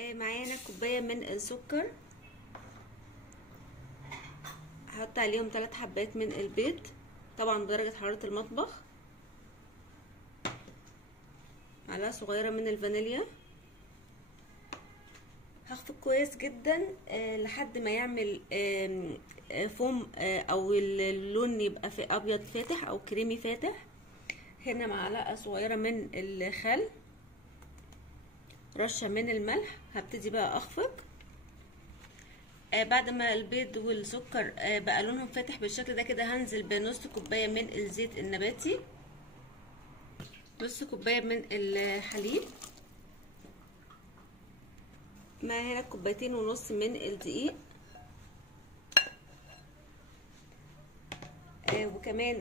معانا كوبايه من السكر، هحط عليهم 3 حبات من البيض طبعا بدرجه حراره المطبخ، معلقه صغيره من الفانيليا. هخفق كويس جدا لحد ما يعمل فوم او اللون يبقى في ابيض فاتح او كريمي فاتح. هنا معلقه صغيره من الخل، رشه من الملح. هبتدي بقى اخفق. بعد ما البيض والسكر بقى لونهم فاتح بالشكل ده كده، هنزل بنص كوبايه من الزيت النباتي، نص كوبايه من الحليب، مع هنا 2.5 كوباية من الدقيق، وكمان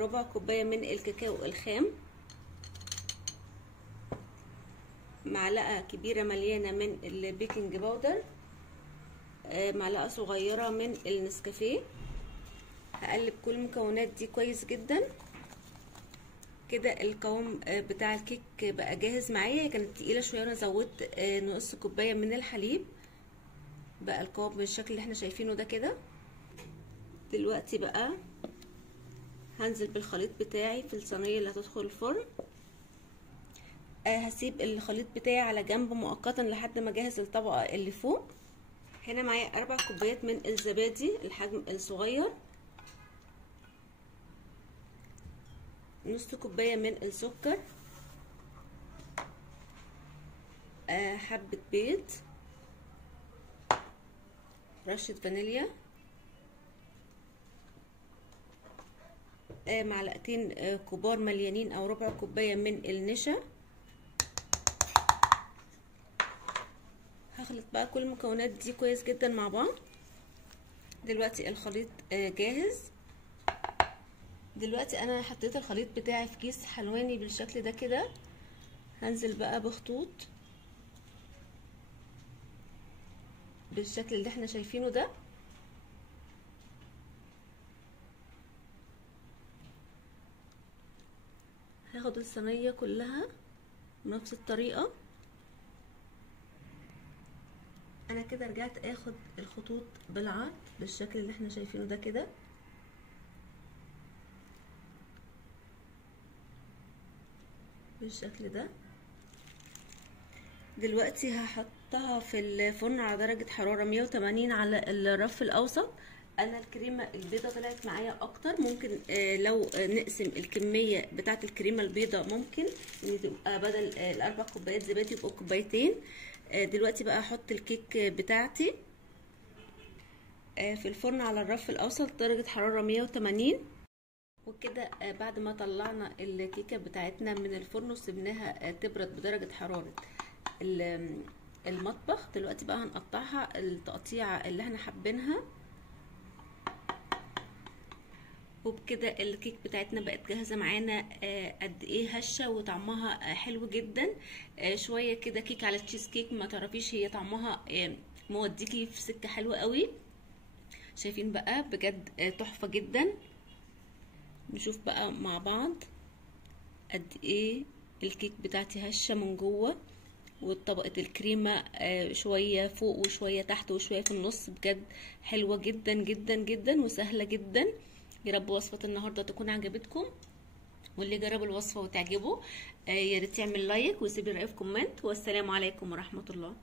ربع كوبايه من الكاكاو الخام، معلقه كبيره مليانه من البيكنج باودر، معلقه صغيره من النسكافيه. هقلب كل المكونات دي كويس جدا كده. القوام بتاع الكيك بقى جاهز معايا، كانت تقيله شويه وانا زودت نص كوبايه من الحليب، بقى القوام بالشكل اللي احنا شايفينه ده كده. دلوقتي بقى هنزل بالخليط بتاعي في الصينيه اللي هتدخل الفرن. هسيب الخليط بتاعي على جنب مؤقتا لحد ما اجهز الطبقه اللي فوق. هنا معايا 4 كوبايات من الزبادي الحجم الصغير، نص كوبايه من السكر، حبه بيض، رشه فانيليا، معلقتين كبار مليانين او ربع كوبايه من النشا. هخلط بقى كل المكونات دي كويس جدا مع بعض. دلوقتي الخليط جاهز. دلوقتي انا حطيت الخليط بتاعي في كيس حلواني بالشكل ده كده. هنزل بقى بخطوط بالشكل اللي احنا شايفينه ده. هاخد الصينيه كلها بنفس الطريقه. انا كده رجعت اخد الخطوط بالعرض بالشكل اللي احنا شايفينه ده كده. بالشكل ده. دلوقتي هحطها في الفرن على درجة حرارة 180 على الرف الاوسط. انا الكريمة البيضة طلعت معايا اكتر، ممكن لو نقسم الكمية بتاعة الكريمة البيضة ممكن ان تبقى بدل ال4 كوبايات زبادي يبقوا كوبايتين. دلوقتي بقى احط الكيك بتاعتي في الفرن على الرف الاوسط درجة حرارة 180. وكده بعد ما طلعنا الكيكة بتاعتنا من الفرن وسبناها تبرد بدرجة حرارة المطبخ، دلوقتي بقى هنقطعها التقطيعة اللي احنا حابينها. وبكده الكيك بتاعتنا بقت جاهزة معانا. قد ايه هشة وطعمها حلو جدا. شوية كده كيك على تشيز كيك، ما تعرفيش هي طعمها موديكي في سكة حلوة قوي. شايفين بقى بجد تحفة جدا. نشوف بقى مع بعض قد ايه الكيك بتاعتي هشة من جوه، وطبقة الكريمة شوية فوق وشوية تحت وشوية في النص. بجد حلوة جدا جدا جدا وسهلة جدا. يا رب وصفة النهاردة تكون عجبتكم، واللي جرب الوصفة وتعجبه يا ريت يعمل لايك ويسيب رأيه في كومنت. والسلام عليكم ورحمة الله.